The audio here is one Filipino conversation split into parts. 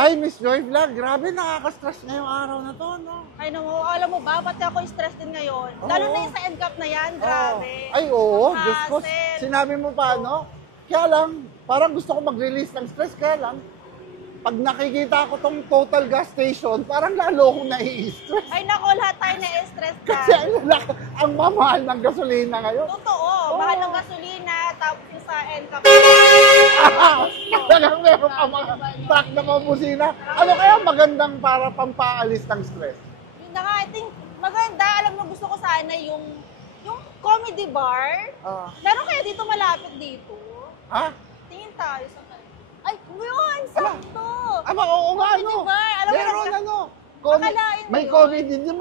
Ay, Miss Joy Vlog, grabe nakaka-stress ngayong araw na to, no? Ay, no, alam mo ba, pati ako stress din ngayon. Lalo na yung sa NCAP na yan, grabe. Ay, oo, Ang Diyos ko, hassle. sinabi mo pa, no? Kaya lang, parang gusto ko mag-release ng stress, kaya lang, pag nakikita ko tong Total Gas Station, parang lalo akong nai-stress. Ay, nako, lahat tayo na-stress ka. Kasi ang mamahal ng gasolina ngayon. Totoo, mahal ng gasolina, tapos yung sa NCAP. Talagang meron ka mga truck na mabusina. Ano kaya magandang para pampaalis ng stress? Yun na nga, I think maganda. Alam mo, gusto ko sana yung comedy bar. Meron kaya dito malapit dito? Ha? Tingin tayo sa ay, yun! Sakto! Oo nga, Comedy ano? bar. Alam mo, Meron Akalain mo may yun? comedy din,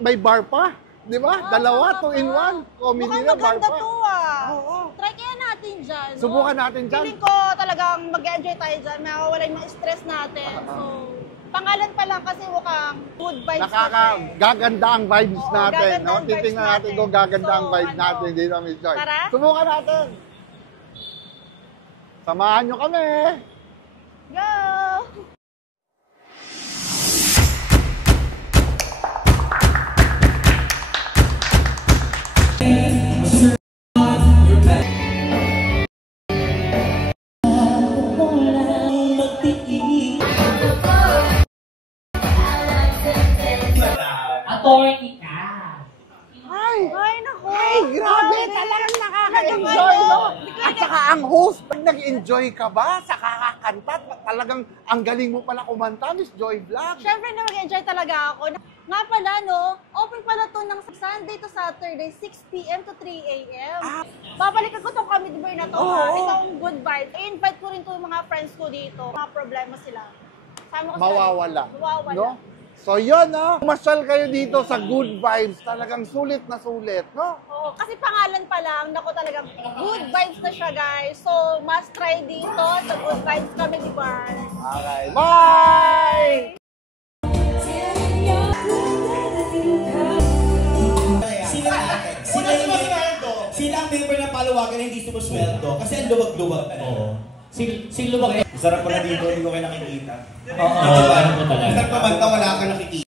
may bar pa. Di ba? Dalawa, 2 in 1. Comedy mukhang na, bar maganda pa. to Oo. Try kaya natin dyan. No? Subukan natin dyan. Feeling ko talagang mag-enjoy tayo dyan. Makakawala yung mga stress natin. So, pangalan pa lang kasi mukhang good vibes Gaganda ang vibes natin. gaganda No? ang vibes Titingnan natin natin. kung gaganda ang So, vibes natin dito, Miss Joy. Tara? Subukan natin. Samahan nyo kami. Go! Attorney ka. Ay, naku! Ay, grabe! Talagang nakaka-enjoy, no? At saka ang host, pag nag-enjoy ka ba sa kakakanta, talagang ang galing mo pala kumanta, Miss Joy Vlog. Siyempre na mag-enjoy talaga ako. Nga pala, no? Open pala to ng Sunday to Saturday, 6 p.m. to 3 a.m. Babalikan ko tong comedy bar na to, ha? Itong good vibes. I-invite ko rin to yung mga friends ko dito. Mga problema sila. Sama ko sila. Mawawala. Mawawala. No? So yun, no? Masyal kayo dito sa Good Vibes. Talagang sulit na sulit, no? Oo, kasi pangalan pa lang, naku talagang good vibes na siya, guys. So, must try dito sa Good Vibes Comedy Bar. Alright, bye! Sila ang member na paluwagan na hindi sumusweldo kasi ang luwag-luwag mo. Sing luwag eh. Sarap pala dito, hindi ko kayo nakikita. Oo, ano po talaga. Sarap naman ka, wala ka nakikita.